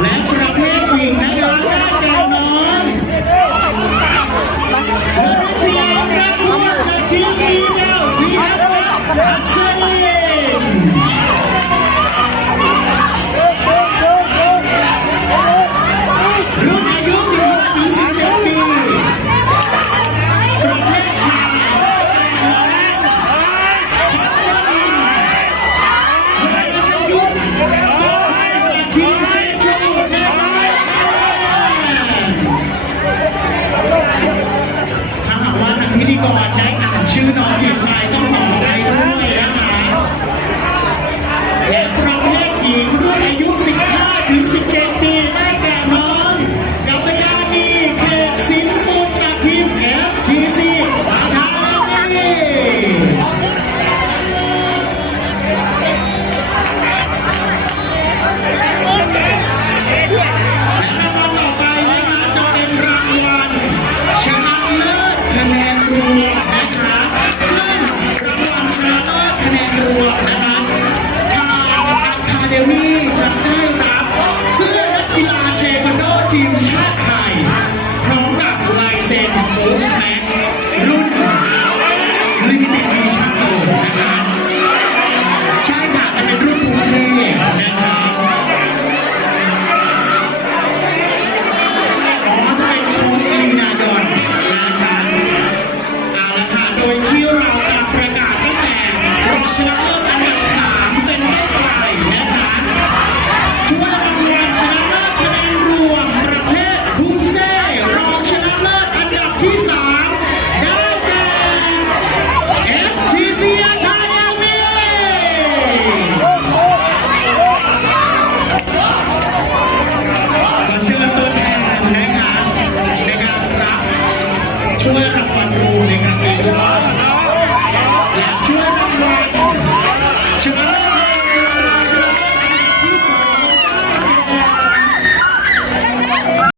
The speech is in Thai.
และประเภทหญิงนะครับด้านดาวน้องและที่รักผู้จัดทีมเดียวที่รักอัศวิน ก่อนนะครับ เดวี่จะได้รับเสื้อนักกีฬาเทควันโดทีมชาติ Hallelujah.